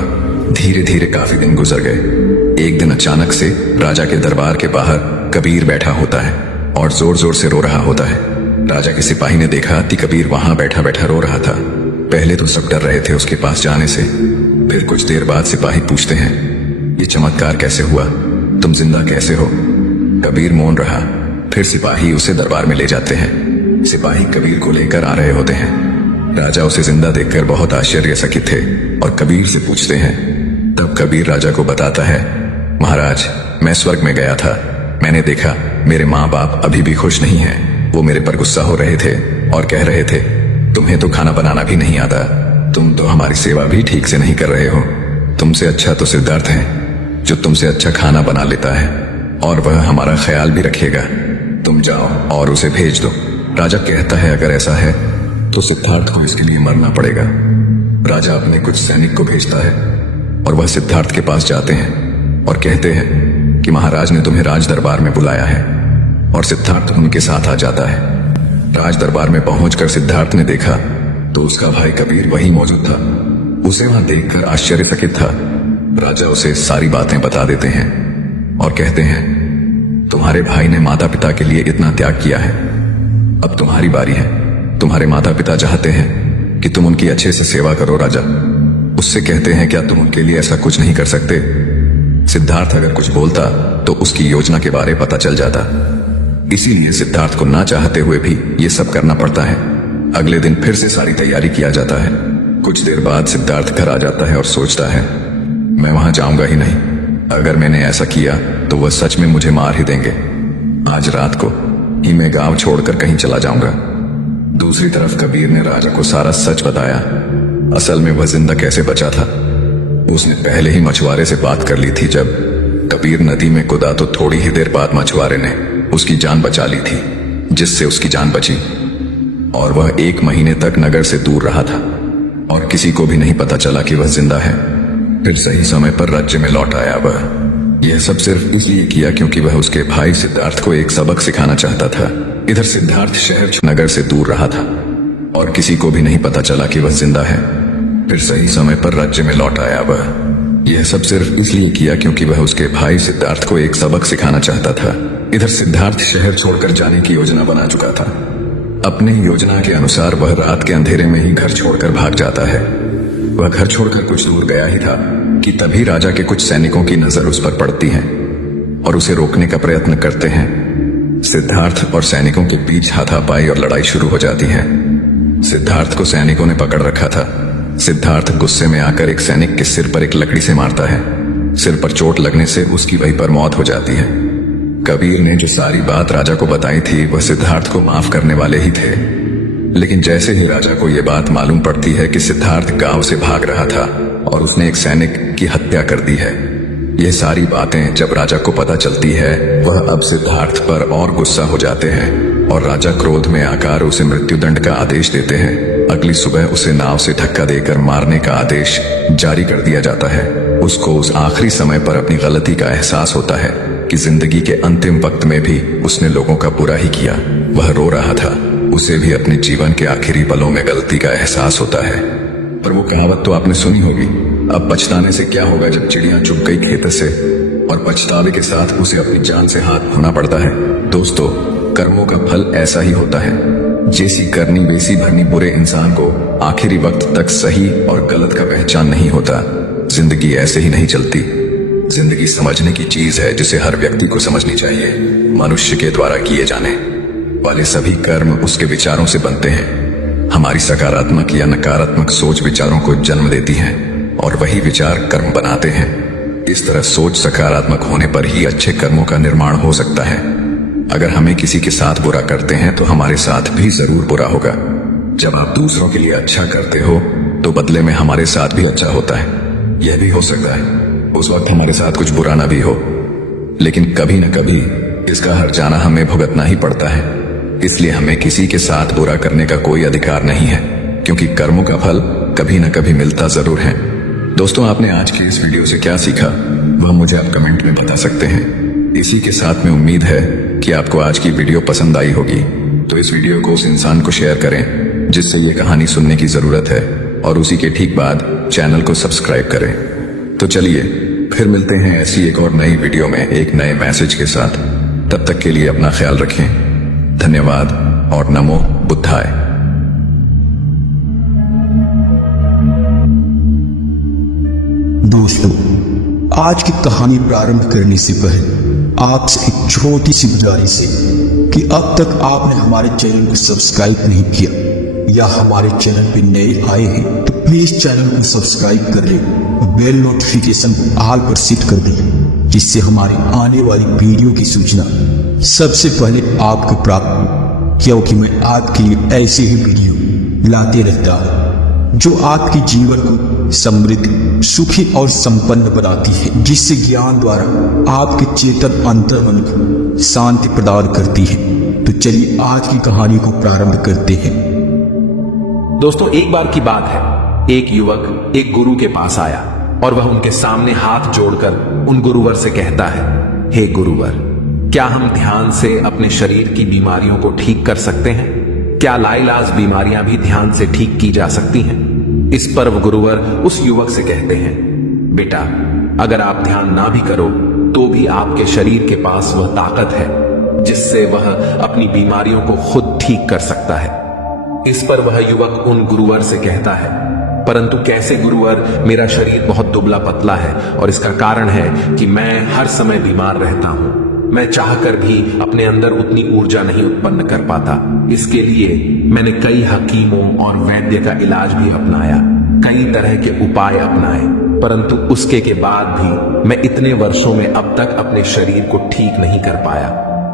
धीरे धीरे काफी दिन गुजर गए। एक दिन अचानक से राजा के दरबार के बाहर कबीर बैठा होता है और जोर जोर से रो रहा होता है। राजा के सिपाही ने देखा कि कबीर वहां बैठा बैठा रो रहा था। पहले तो सब डर रहे थे उसके पास जाने से, फिर कुछ देर बाद सिपाही पूछते हैं ये चमत्कार कैसे हुआ, तुम जिंदा कैसे हो? कबीर मौन रहा। फिर सिपाही उसे दरबार में ले जाते हैं। सिपाही कबीर को लेकर आ रहे होते हैं। राजा उसे जिंदा देखकर बहुत आश्चर्यचकित थे और कबीर से पूछते हैं। तब कबीर राजा को बताता है महाराज, मैं स्वर्ग में गया था, मैंने देखा मेरे माँ बाप अभी भी खुश नहीं हैं। वो मेरे पर गुस्सा हो रहे थे और कह रहे थे तुम्हें तो खाना बनाना भी नहीं आता, तुम तो हमारी सेवा भी ठीक से नहीं कर रहे हो। तुमसे अच्छा तो सिद्धार्थ है जो तुमसे अच्छा खाना बना लेता है और वह हमारा ख्याल भी रखेगा। तुम जाओ और उसे भेज दो। राजा कहता है अगर ऐसा है तो सिद्धार्थ को इसके लिए मरना पड़ेगा। राजा अपने कुछ सैनिक को भेजता है और वह सिद्धार्थ के पास जाते हैं और कहते हैं कि महाराज ने तुम्हें राज दरबार में बुलाया है, और सिद्धार्थ उनके साथ आ जाता है। राज दरबार में पहुंचकर सिद्धार्थ ने देखा तो उसका भाई कबीर वहीं मौजूद था। उसे वहां देखकर आश्चर्यचकित था। राजा उसे सारी बातें बता देते हैं और कहते हैं तुम्हारे भाई ने माता पिता के लिए इतना त्याग किया है, अब तुम्हारी बारी है। तुम्हारे माता पिता चाहते हैं कि तुम उनकी अच्छे से सेवा करो। राजा उससे कहते हैं क्या तुम उनके लिए ऐसा कुछ नहीं कर सकते? सिद्धार्थ अगर कुछ बोलता तो उसकी योजना के बारे पता चल जाता, इसीलिए सिद्धार्थ को ना चाहते हुए भी ये सब करना पड़ता है। अगले दिन फिर से सारी तैयारी किया जाता है। कुछ देर बाद सिद्धार्थ घर आ जाता है और सोचता है मैं वहां जाऊंगा ही नहीं, अगर मैंने ऐसा किया तो वह सच में मुझे मार ही देंगे। आज रात को ही मैं गांव छोड़कर कहीं चला जाऊंगा। दूसरी तरफ कबीर ने राजा को सारा सच बताया। असल में वह जिंदा कैसे बचा था, उसने पहले ही मछुआरे से बात कर ली थी। जब कबीर नदी में कूदा तो थोड़ी ही देर बाद मछुआरे ने उसकी जान बचा ली थी, जिससे उसकी जान बची, और वह 1 महीने तक नगर से दूर रहा था और किसी को भी नहीं पता चला कि वह जिंदा है। फिर सही समय पर राज्य में लौट आया। वह यह सब सिर्फ इसलिए किया क्योंकि वह उसके भाई सिद्धार्थ को एक सबक सिखाना चाहता था। इधर सिद्धार्थ शहर नगर से दूर रहा था और किसी को भी नहीं पता चला कि वह जिंदा है। फिर सही समय पर राज्य में लौट आया। वह यह सब सिर्फ इसलिए किया क्योंकि वह उसके भाई सिद्धार्थ को एक सबक सिखाना चाहता था। इधर सिद्धार्थ शहर छोड़कर जाने की योजना बना चुका था। अपने योजना के अनुसार वह रात के अंधेरे में ही घर छोड़कर भाग जाता है। वह घर छोड़कर कुछ दूर गया ही था कि तभी राजा के कुछ सैनिकों की नजर उस पर पड़ती है और उसे रोकने का प्रयत्न करते हैं। सिद्धार्थ और सैनिकों के बीच हाथापाई और लड़ाई शुरू हो जाती है। सिद्धार्थ को सैनिकों ने पकड़ रखा था सिद्धार्थ गुस्से में आकर एक सैनिक के सिर पर एक लकड़ी से मारता है। सिर पर चोट लगने से उसकी वहीं पर मौत हो जाती है। कबीर ने जो सारी बात राजा को बताई थी वह सिद्धार्थ को माफ करने वाले ही थे, लेकिन जैसे ही राजा को यह बात मालूम पड़ती है कि सिद्धार्थ गांव से भाग रहा था और उसने एक सैनिक की हत्या कर दी है, ये सारी बातें जब राजा को पता चलती है वह अब सिद्धार्थ पर और गुस्सा हो जाते हैं और राजा क्रोध में आकर उसे मृत्युदंड का आदेश देते हैं। अगली सुबह उसे नाव से धक्का देकर मारने का आदेश जारी कर दिया जाता है। उसको उस आखिरी समय पर अपनी गलती का एहसास होता है कि जिंदगी के अंतिम वक्त में भी उसने लोगों का बुरा ही किया। वह रो रहा था, उसे भी अपने जीवन के आखिरी पलों में गलती का एहसास होता है। पर वो कहावत तो आपने सुनी होगी, अब पछताने से क्या होगा जब चिड़िया चुग गई खेत से, और पछतावे के साथ उसे अपनी जान से हाथ धोना पड़ता है। दोस्तों, कर्मों का फल ऐसा ही होता है। जैसी करनी वैसी भरनी बुरे इंसान को आखिरी वक्त तक सही और गलत का पहचान नहीं होता। जिंदगी ऐसे ही नहीं चलती। जिंदगी समझने की चीज है जिसे हर व्यक्ति को समझनी चाहिए। मनुष्य के द्वारा किए जाने वाले सभी कर्म उसके विचारों से बनते हैं। हमारी सकारात्मक या नकारात्मक सोच विचारों को जन्म देती है और वही विचार कर्म बनाते हैं। इस तरह सोच सकारात्मक होने पर ही अच्छे कर्मों का निर्माण हो सकता है। अगर हमें किसी के साथ बुरा करते हैं तो हमारे साथ भी जरूर बुरा होगा। जब आप दूसरों के लिए अच्छा करते हो तो बदले में हमारे साथ भी अच्छा होता है। यह भी हो सकता है उस वक्त हमारे साथ कुछ बुरा ना भी हो, लेकिन कभी न कभी इसका हर जाना हमें भुगतना ही पड़ता है। इसलिए हमें किसी के साथ बुरा करने का कोई अधिकार नहीं है, क्योंकि कर्मों का फल कभी न कभी मिलता जरूर है। दोस्तों, आपने आज की इस वीडियो से क्या सीखा वह मुझे आप कमेंट में बता सकते हैं। इसी के साथ में उम्मीद है कि आपको आज की वीडियो पसंद आई होगी, तो इस वीडियो को उस इंसान को शेयर करें जिससे ये कहानी सुनने की जरूरत है, और उसी के ठीक बाद चैनल को सब्सक्राइब करें। तो चलिए फिर मिलते हैं ऐसी एक और नई वीडियो में एक नए मैसेज के साथ। तब तक के लिए अपना ख्याल रखें। धन्यवाद और नमो बुद्धाय। दोस्तों, आज की कहानी प्रारंभ करने से पहले आपसे एक छोटी सी गुजारिश है कि अब तक आपने हमारे चैनल को सब्सक्राइब नहीं किया या हमारे चैनल पे नए आए हैं तो प्लीज चैनल को सब्सक्राइब कर लें और बेल नोटिफिकेशन को ऑल पर सेट कर दें, जिससे हमारी आने वाली वीडियो की सूचना सबसे पहले आपको प्राप्त हो, क्योंकि मैं आपके लिए ऐसे ही वीडियो लाते रहता हूँ जो आपके जीवन को समृद्ध, सुखी और संपन्न बनाती है, जिससे ज्ञान द्वारा आपके चेतन अंतर्मन को शांति प्रदान करती है। तो चलिए आज की कहानी को प्रारंभ करते हैं। दोस्तों, एक बार की बात है, एक युवक एक गुरु के पास आया और वह उनके सामने हाथ जोड़कर उन गुरुवर से कहता है, हे गुरुवर, क्या हम ध्यान से अपने शरीर की बीमारियों को ठीक कर सकते हैं? क्या लाइलाज बीमारियां भी ध्यान से ठीक की जा सकती हैं? इस पर वह गुरुवर उस युवक से कहते हैं, बेटा, अगर आप ध्यान ना भी करो तो भी आपके शरीर के पास वह ताकत है जिससे वह अपनी बीमारियों को खुद ठीक कर सकता है। इस पर वह युवक उन गुरुवर से कहता है, परंतु कैसे गुरुवर, मेरा शरीर बहुत दुबला पतला है और इसका कारण है कि मैं हर समय बीमार रहता हूं। मैं चाहकर भी अपने अंदर उतनी ऊर्जा नहीं उत्पन्न कर पाता। इसके लिए मैंने कई हकीमों और वैद्य का इलाज भी अपनाया, कई तरह के उपाय अपनाए, परंतु उसके के बाद भी मैं इतने वर्षों में अब तक अपने शरीर को ठीक नहीं कर पाया।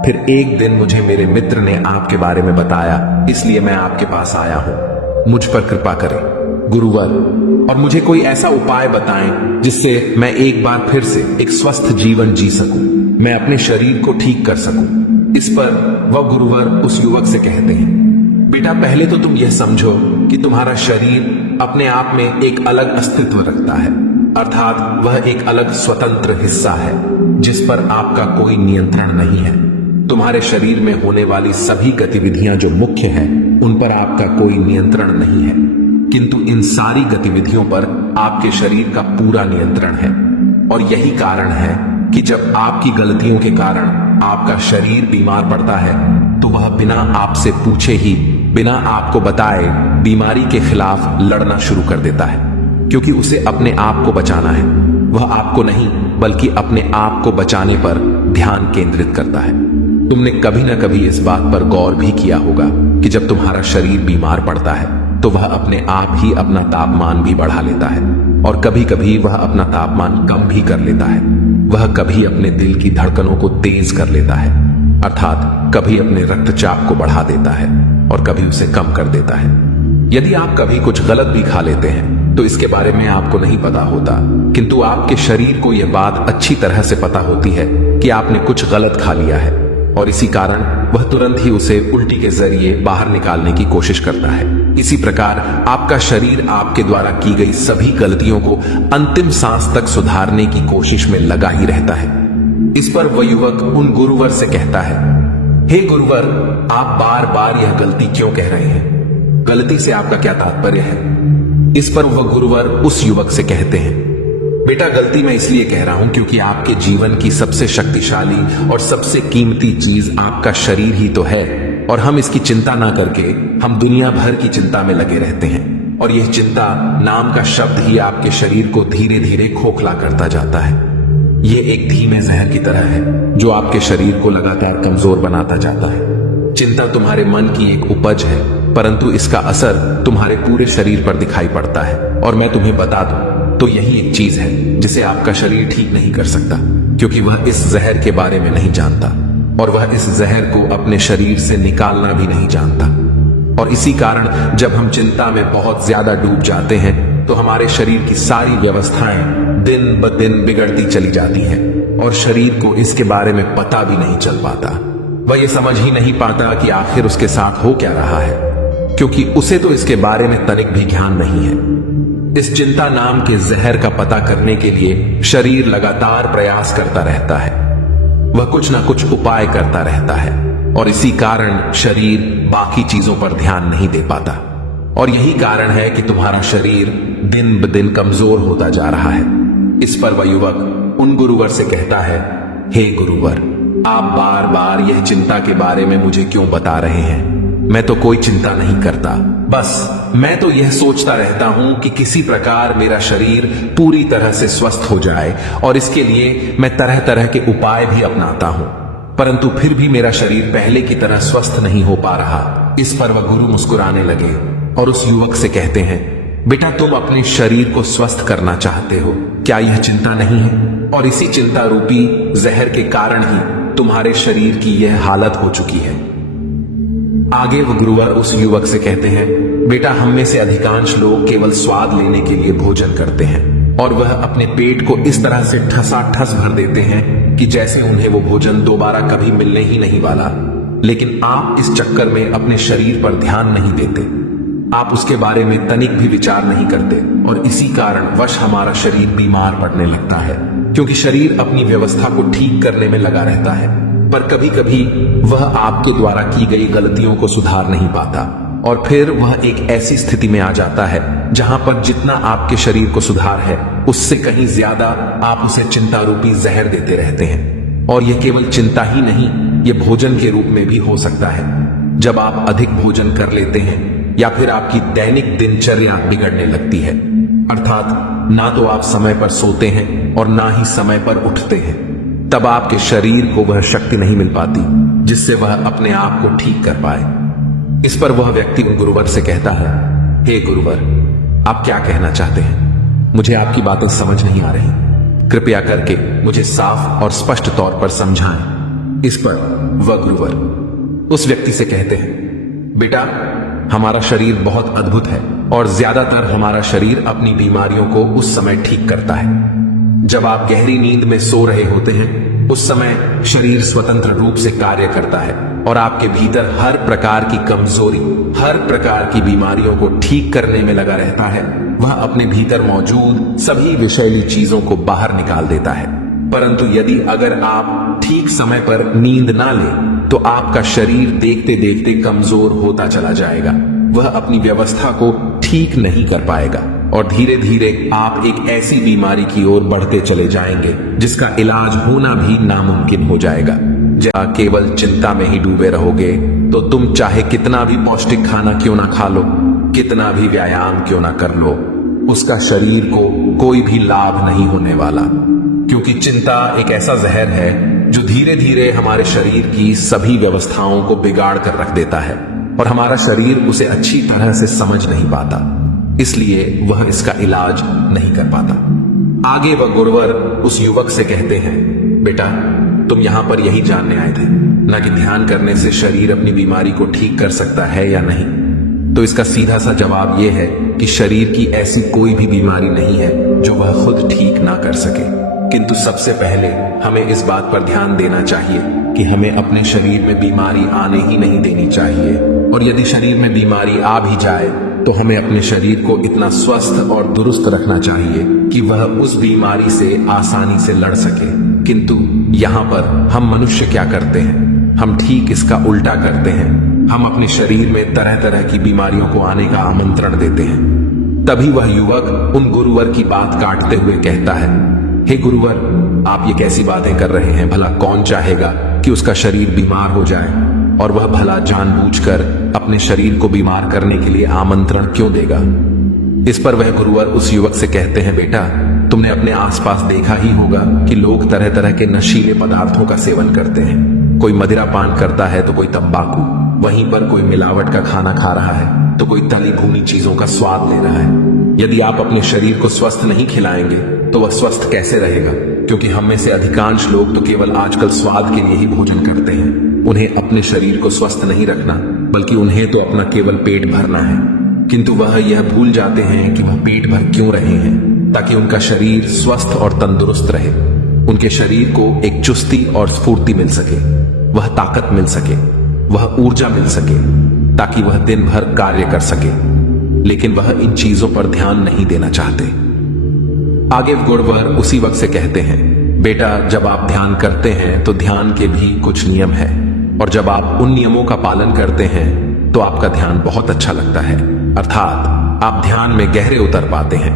फिर एक दिन मुझे मेरे मित्र ने आपके बारे में बताया, इसलिए मैं आपके पास आया हूं। मुझ पर कृपा करें गुरुवर, और मुझे कोई ऐसा उपाय बताएं जिससे मैं एक बार फिर से एक स्वस्थ जीवन जी सकूं, मैं अपने शरीर को ठीक कर सकूं। इस पर वह गुरुवर उस युवक से कहते हैं, बेटा, पहले तो तुम यह समझो कि तुम्हारा शरीर अपने आप में एक अलग अस्तित्व रखता है, अर्थात वह एक अलग स्वतंत्र हिस्सा है जिस पर आपका कोई नियंत्रण नहीं है। तुम्हारे शरीर में होने वाली सभी गतिविधियां जो मुख्य हैं, उन पर आपका कोई नियंत्रण नहीं है, किंतु इन सारी गतिविधियों पर आपके शरीर का पूरा नियंत्रण है। और यही कारण है कि जब आपकी गलतियों के कारण आपका शरीर बीमार पड़ता है तो वह बिना आपसे पूछे ही, बिना आपको बताए, बीमारी के खिलाफ लड़ना शुरू कर देता है, क्योंकि उसे अपने आप को बचाना है। वह आपको नहीं बल्कि अपने आप को बचाने पर ध्यान केंद्रित करता है। तुमने कभी ना कभी इस बात पर गौर भी किया होगा कि जब तुम्हारा शरीर बीमार पड़ता है तो वह अपने आप ही अपना तापमान भी बढ़ा लेता है और कभी कभी वह अपना तापमान कम भी कर लेता है। वह कभी अपने दिल की धड़कनों को तेज कर लेता है, अर्थात कभी अपने रक्तचाप को बढ़ा देता है और कभी उसे कम कर देता है। यदि आप कभी कुछ गलत भी खा लेते हैं तो इसके बारे में आपको नहीं पता होता, किंतु आपके शरीर को यह बात अच्छी तरह से पता होती है कि आपने कुछ गलत खा लिया है और इसी कारण वह तुरंत ही उसे उल्टी के जरिए बाहर निकालने की कोशिश करता है। इसी प्रकार आपका शरीर आपके द्वारा की गई सभी गलतियों को अंतिम सांस तक सुधारने की कोशिश में लगा ही रहता है। इस पर वह युवक उन गुरुवर से कहता है, हे गुरुवर, आप बार बार यह गलती क्यों कह रहे हैं? गलती से आपका क्या तात्पर्य है? इस पर वह गुरुवर उस युवक से कहते हैं, बेटा, गलती मैं इसलिए कह रहा हूं क्योंकि आपके जीवन की सबसे शक्तिशाली और सबसे कीमती चीज आपका शरीर ही तो है और हम इसकी चिंता ना करके हम दुनिया भर की चिंता में लगे रहते हैं और यह चिंता नाम का शब्द ही आपके शरीर को धीरे धीरे खोखला करता जाता है। यह एक धीमे जहर की तरह है जो आपके शरीर को लगातार कमजोर बनाता जाता है। चिंता तुम्हारे मन की एक उपज है, परंतु इसका असर तुम्हारे पूरे शरीर पर दिखाई पड़ता है और मैं तुम्हें बता दूं तो यही एक चीज है जिसे आपका शरीर ठीक नहीं कर सकता, क्योंकि वह इस जहर के बारे में नहीं जानता और वह इस जहर को अपने शरीर से निकालना भी नहीं जानता। और इसी कारण जब हम चिंता में बहुत ज्यादा डूब जाते हैं तो हमारे शरीर की सारी व्यवस्थाएं दिन ब दिन बिगड़ती चली जाती हैं और शरीर को इसके बारे में पता भी नहीं चल पाता। वह ये समझ ही नहीं पाता कि आखिर उसके साथ हो क्या रहा है, क्योंकि उसे तो इसके बारे में तनिक भी ज्ञान नहीं है। इस चिंता नाम के जहर का पता करने के लिए शरीर लगातार प्रयास करता रहता है, वह कुछ ना कुछ उपाय करता रहता है और इसी कारण शरीर बाकी चीजों पर ध्यान नहीं दे पाता। और यही कारण है कि तुम्हारा शरीर दिन ब दिन कमजोर होता जा रहा है। इस पर वह युवक उन गुरुवर से कहता है, हे गुरुवर, आप बार बार यह चिंता के बारे में मुझे क्यों बता रहे हैं? मैं तो कोई चिंता नहीं करता, बस मैं तो यह सोचता रहता हूं कि किसी प्रकार मेरा शरीर पूरी तरह से स्वस्थ हो जाए और इसके लिए मैं तरह तरह के उपाय भी अपनाता हूं, परंतु फिर भी मेरा शरीर पहले की तरह स्वस्थ नहीं हो पा रहा। इस पर वह गुरु मुस्कुराने लगे और उस युवक से कहते हैं, बेटा, तुम अपने शरीर को स्वस्थ करना चाहते हो, क्या यह चिंता नहीं है? और इसी चिंता रूपी जहर के कारण ही तुम्हारे शरीर की यह हालत हो चुकी है। आगे वो गुरुवर उस युवक से कहते हैं, बेटा, हम में से अधिकांश लोग केवल स्वाद लेने के लिए भोजन करते हैं और वह अपने पेट को इस तरह से ठसाठस भर देते हैं कि जैसे उन्हें वो भोजन दोबारा कभी मिलने ही नहीं वाला। लेकिन आप इस चक्कर में अपने शरीर पर ध्यान नहीं देते, आप उसके बारे में तनिक भी विचार नहीं करते और इसी कारण वश हमारा शरीर बीमार पड़ने लगता है, क्योंकि शरीर अपनी व्यवस्था को ठीक करने में लगा रहता है, पर कभी कभी वह आपके द्वारा की गई गलतियों को सुधार नहीं पाता और फिर वह एक ऐसी स्थिति में आ जाता है जहां पर जितना आपके शरीर को सुधार है उससे कहीं ज्यादा आप उसे चिंता रूपी जहर देते रहते हैं। और यह केवल चिंता ही नहीं, यह भोजन के रूप में भी हो सकता है। जब आप अधिक भोजन कर लेते हैं या फिर आपकी दैनिक दिनचर्या बिगड़ने लगती है, अर्थात ना तो आप समय पर सोते हैं और ना ही समय पर उठते हैं, तब आपके शरीर को वह शक्ति नहीं मिल पाती जिससे वह अपने आप को ठीक कर पाए। इस पर वह व्यक्ति उन गुरुवर से कहता है, हे गुरुवर, आप क्या कहना चाहते हैं? मुझे आपकी बातें समझ नहीं आ रही, कृपया करके मुझे साफ और स्पष्ट तौर पर समझाएं। इस पर वह गुरुवर उस व्यक्ति से कहते हैं, बेटा, हमारा शरीर बहुत अद्भुत है और ज्यादातर हमारा शरीर अपनी बीमारियों को उस समय ठीक करता है जब आप गहरी नींद में सो रहे होते हैं। उस समय शरीर स्वतंत्र रूप से कार्य करता है और आपके भीतर हर प्रकार की कमजोरी, हर प्रकार की बीमारियों को ठीक करने में लगा रहता है। वह अपने भीतर मौजूद सभी विषैली चीजों को बाहर निकाल देता है। परंतु यदि अगर आप ठीक समय पर नींद ना लें तो आपका शरीर देखते देखते कमजोर होता चला जाएगा, वह अपनी व्यवस्था को ठीक नहीं कर पाएगा और धीरे धीरे आप एक ऐसी बीमारी की ओर बढ़ते चले जाएंगे जिसका इलाज होना भी नामुमकिन हो जाएगा। जब केवल चिंता में ही डूबे रहोगे तो तुम चाहे कितना भी पौष्टिक खाना क्यों ना खा लो, कितना भी व्यायाम क्यों ना कर लो, उसका शरीर को कोई भी लाभ नहीं होने वाला, क्योंकि चिंता एक ऐसा जहर है जो धीरे धीरे हमारे शरीर की सभी व्यवस्थाओं को बिगाड़ कर रख देता है और हमारा शरीर उसे अच्छी तरह से समझ नहीं पाता, इसलिए वह इसका इलाज नहीं कर पाता। आगे वह गुरुवर उस युवक से कहते हैं, बेटा तुम यहां पर यही जानने आए थे ना कि ध्यान करने से शरीर अपनी बीमारी को ठीक कर सकता है या नहीं। तो इसका सीधा सा जवाब यह है कि शरीर की ऐसी कोई भी बीमारी नहीं है जो वह खुद ठीक ना कर सके, किंतु सबसे पहले हमें इस बात पर ध्यान देना चाहिए कि हमें अपने शरीर में बीमारी आने ही नहीं देनी चाहिए, और यदि शरीर में बीमारी आ भी जाए तो हमें अपने शरीर को इतना स्वस्थ और दुरुस्त रखना चाहिए कि वह उस बीमारी से आसानी से लड़ सके। किंतु यहाँ पर हम मनुष्य क्या करते हैं, हम ठीक इसका उल्टा करते हैं। हम अपने शरीर में तरह तरह की बीमारियों को आने का आमंत्रण देते हैं। तभी वह युवक उन गुरुवर की बात काटते हुए कहता है, हे गुरुवर, आप ये कैसी बातें कर रहे हैं? भला कौन चाहेगा कि उसका शरीर बीमार हो जाए, और वह भला जानबूझकर अपने शरीर को बीमार करने के लिए आमंत्रण क्यों देगा? इस पर वह गुरुवर उस युवक से कहते हैं, बेटा तुमने अपने आसपास देखा ही होगा कि लोग तरह तरह के नशीले पदार्थों का सेवन करते हैं। कोई मदिरा पान करता है तो कोई तंबाकू, वहीं पर कोई मिलावट का खाना खा रहा है तो कोई तली भुनी चीजों का स्वाद ले रहा है। यदि आप अपने शरीर को स्वस्थ नहीं खिलाएंगे तो वह स्वस्थ कैसे रहेगा? क्योंकि हम में से अधिकांश लोग तो केवल आजकल स्वाद के लिए ही भोजन करते हैं। उन्हें अपने शरीर को स्वस्थ नहीं रखना, बल्कि उन्हें तो अपना केवल पेट भरना है। किंतु वह यह भूल जाते हैं कि वह पेट भर क्यों रहे हैं, ताकि उनका शरीर स्वस्थ और तंदुरुस्त रहे, उनके शरीर को एक चुस्ती और स्फूर्ति मिल सके, वह ताकत मिल सके, वह ऊर्जा मिल सके, ताकि वह दिन भर कार्य कर सके। लेकिन वह इन चीजों पर ध्यान नहीं देना चाहते। आगे गुरुवर उसी वक्त से कहते हैं, बेटा जब आप ध्यान करते हैं तो ध्यान के भी कुछ नियम है, और जब आप उन नियमों का पालन करते हैं तो आपका ध्यान बहुत अच्छा लगता है। अर्थात आप ध्यान में गहरे उतर पाते हैं,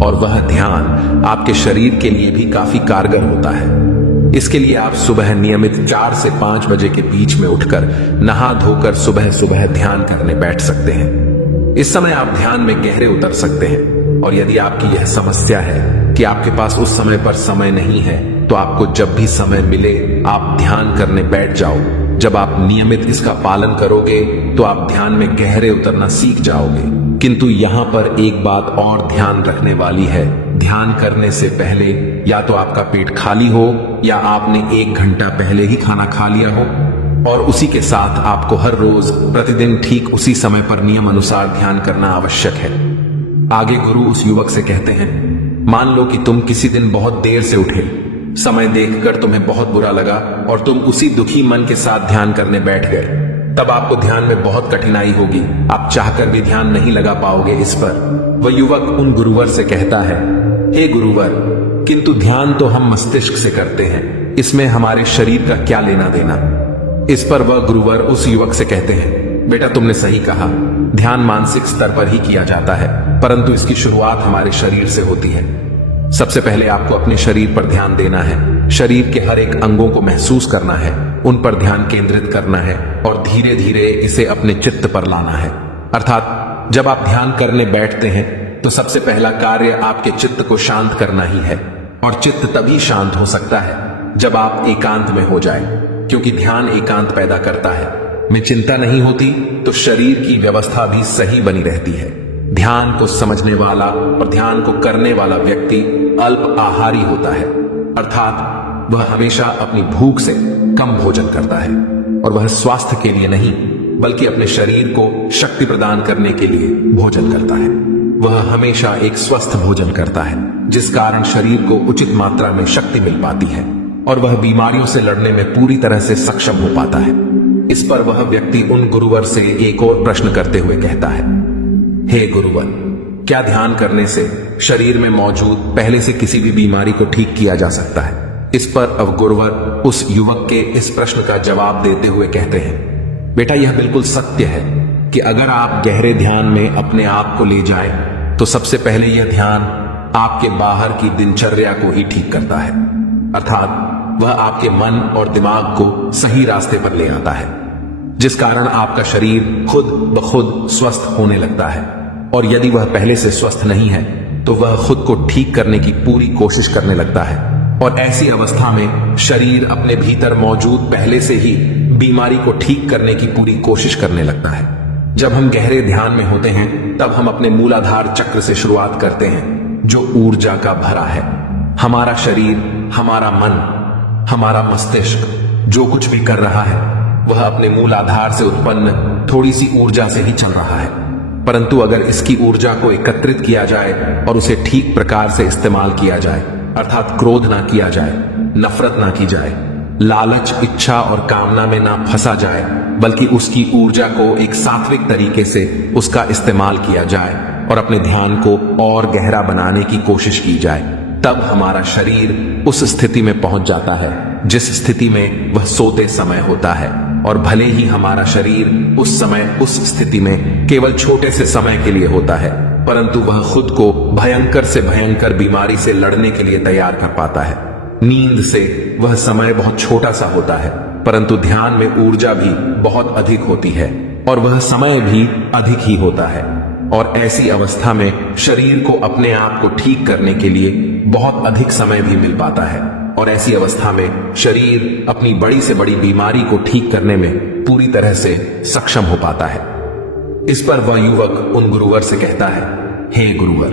और वह ध्यान आपके शरीर के लिए भी काफी कारगर होता है। इसके लिए आप सुबह नियमित 4 से 5 बजे के बीच में उठकर नहा धोकर सुबह सुबह ध्यान करने बैठ सकते हैं। इस समय आप ध्यान में गहरे उतर सकते हैं, और यदि आपकी यह समस्या है कि आपके पास उस समय पर समय नहीं है, तो आपको जब भी समय मिले आप ध्यान करने बैठ जाओ। जब आप नियमित इसका पालन करोगे तो आप ध्यान में गहरे उतरना सीख जाओगे। किंतु यहाँ पर एक बात और ध्यान रखने वाली है, ध्यान करने से पहले या तो आपका पेट खाली हो या आपने 1 घंटा पहले ही खाना खा लिया हो, और उसी के साथ आपको हर रोज प्रतिदिन ठीक उसी समय पर नियम अनुसार ध्यान करना आवश्यक है। आगे गुरु उस युवक से कहते हैं, मान लो कि तुम किसी दिन बहुत देर से उठे, समय देखकर तुम्हें बहुत बुरा लगा और तुम उसी दुखी मन के साथ ध्यान करने बैठ गए। तब आपको ध्यान में बहुत कठिनाई होगी, आप चाहकर भी ध्यान नहीं लगा पाओगे इस पर। वह युवक उन गुरुवर से कहता है, हे गुरुवर, किंतु ध्यान तो हम मस्तिष्क से करते हैं, इसमें हमारे शरीर का क्या लेना देना? इस पर वह गुरुवर उस युवक से कहते हैं, बेटा तुमने सही कहा, ध्यान मानसिक स्तर पर ही किया जाता है, परंतु इसकी शुरुआत हमारे शरीर से होती है। सबसे पहले आपको अपने शरीर पर ध्यान देना है, शरीर के हर एक अंगों को महसूस करना है, उन पर ध्यान केंद्रित करना है, और धीरे धीरे इसे अपने चित्त पर लाना है। अर्थात जब आप ध्यान करने बैठते हैं तो सबसे पहला कार्य आपके चित्त को शांत करना ही है, और चित्त तभी शांत हो सकता है जब आप एकांत में हो जाए, क्योंकि ध्यान एकांत पैदा करता है। में चिंता नहीं होती तो शरीर की व्यवस्था भी सही बनी रहती है। ध्यान को समझने वाला और ध्यान को करने वाला व्यक्ति अल्प आहारी होता है, अर्थात वह हमेशा अपनी भूख से कम भोजन करता है, और वह स्वास्थ्य के लिए नहीं बल्कि अपने शरीर को शक्ति प्रदान करने के लिए भोजन करता है। वह हमेशा एक स्वस्थ भोजन करता है, जिस कारण शरीर को उचित मात्रा में शक्ति मिल पाती है, और वह बीमारियों से लड़ने में पूरी तरह से सक्षम हो पाता है। इस पर वह व्यक्ति उन गुरुवर से एक और प्रश्न करते हुए कहता है, हे गुरुवर, क्या ध्यान करने से शरीर में मौजूद पहले से किसी भी बीमारी को ठीक किया जा सकता है? इस पर अब गुरुवर उस युवक के इस प्रश्न का जवाब देते हुए कहते हैं, बेटा यह बिल्कुल सत्य है कि अगर आप गहरे ध्यान में अपने आप को ले जाएं, तो सबसे पहले यह ध्यान आपके बाहर की दिनचर्या को ही ठीक करता है, अर्थात वह आपके मन और दिमाग को सही रास्ते पर ले आता है, जिस कारण आपका शरीर खुद ब खुद स्वस्थ होने लगता है। और यदि वह पहले से स्वस्थ नहीं है तो वह खुद को ठीक करने की पूरी कोशिश करने लगता है, और ऐसी अवस्था में शरीर अपने भीतर मौजूद पहले से ही बीमारी को ठीक करने की पूरी कोशिश करने लगता है। जब हम गहरे ध्यान में होते हैं तब हम अपने मूलाधार चक्र से शुरुआत करते हैं, जो ऊर्जा का भरा है। हमारा शरीर, हमारा मन, हमारा मस्तिष्क जो कुछ भी कर रहा है वह अपने मूलाधार से उत्पन्न थोड़ी सी ऊर्जा से ही चल रहा है। परंतु अगर इसकी ऊर्जा को एकत्रित किया जाए और उसे ठीक प्रकार से इस्तेमाल किया जाए, अर्थात क्रोध ना किया जाए, नफरत ना की जाए, लालच, इच्छा और कामना में ना फंसा जाए, बल्कि उसकी ऊर्जा को एक सात्विक तरीके से उसका इस्तेमाल किया जाए और अपने ध्यान को और गहरा बनाने की कोशिश की जाए, तब हमारा शरीर उस स्थिति में पहुंच जाता है जिस स्थिति में वह सोते समय होता है। और भले ही हमारा शरीर उस समय उस स्थिति में केवल छोटे से समय के लिए होता है, परंतु वह खुद को भयंकर से भयंकर बीमारी से लड़ने के लिए तैयार कर पाता है। नींद से वह समय बहुत छोटा सा होता है, परंतु ध्यान में ऊर्जा भी बहुत अधिक होती है और वह समय भी अधिक ही होता है। और ऐसी अवस्था में शरीर को अपने आप को ठीक करने के लिए बहुत अधिक समय भी मिल पाता है और ऐसी अवस्था में शरीर अपनी बड़ी से बड़ी बीमारी को ठीक करने में पूरी तरह से सक्षम हो पाता है। इस पर वह युवक उन गुरुवर से कहता है, हे गुरुवर,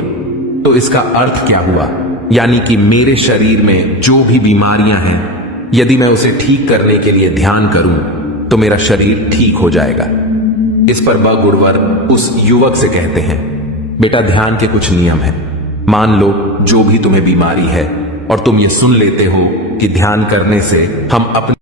तो इसका अर्थ क्या हुआ? यानी कि मेरे शरीर में जो भी बीमारियां हैं, यदि मैं उसे ठीक करने के लिए ध्यान करूं तो मेरा शरीर ठीक हो जाएगा। इस पर वह गुरुवर उस युवक से कहते हैं, बेटा, ध्यान के कुछ नियम हैं। मान लो जो भी तुम्हें बीमारी है और तुम ये सुन लेते हो कि ध्यान करने से हम अपने